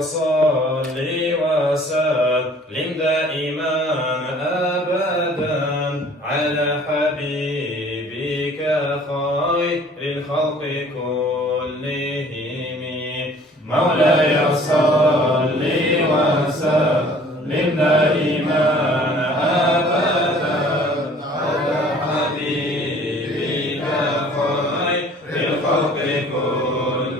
صل وسلم دائما أبدا على حبيبك خير الخلق كلهم. مولاي صل وسلم دائما أبدا على حبيبك خير الخلق كلهم.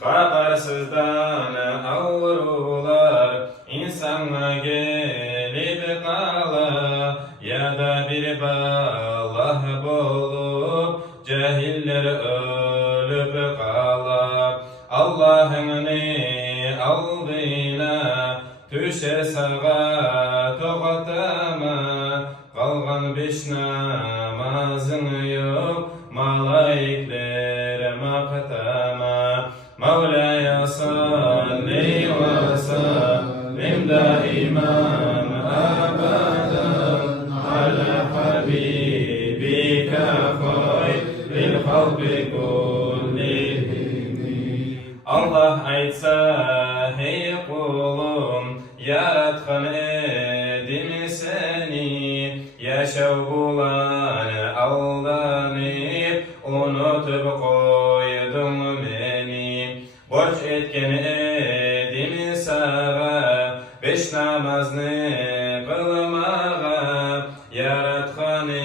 Habersizden avrular insana gelip kala, ya da bir balah bulup cahiller ölüp kala. Allah'ın aldığına düşer sağa toqatama, kalgan beş namazın yok malaikler maqtama. Mevlaya salli ve sellim daiman abadan ala habibika hayril halqi kullihim. Allah aytsa hey kulum, yaratkan edim seni, yaşav bulan aldanıp unutup koydum beni. Borç etken edim sağa, beş namazını kılmağa, yaratkanını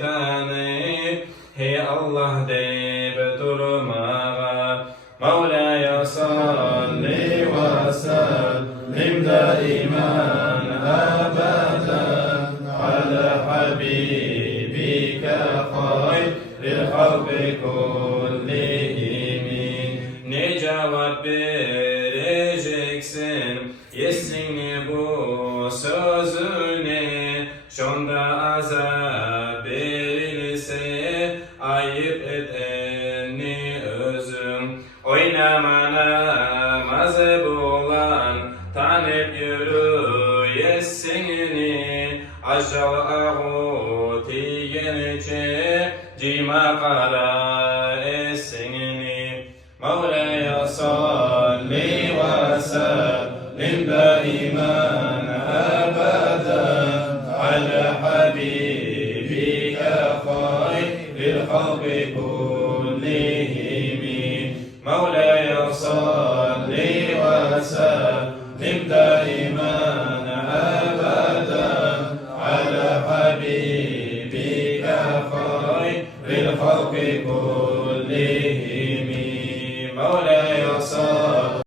tanıp hey Allah deyip durmağa. Mevlaya salli ve sellim daiman abadan ala habibika hayril halqi kullihim. Ne cevap vereceksin yesin bu sözüne, şonda azap verilse ayıp edeni özüm. Oynama namaz bulan tanıp yürüyesini, aşağı ağut yenice cima kara esini. Mevlaya salli ve sellim daiman abadan ala habibika hayril halqi kullihim. Mevlaya salli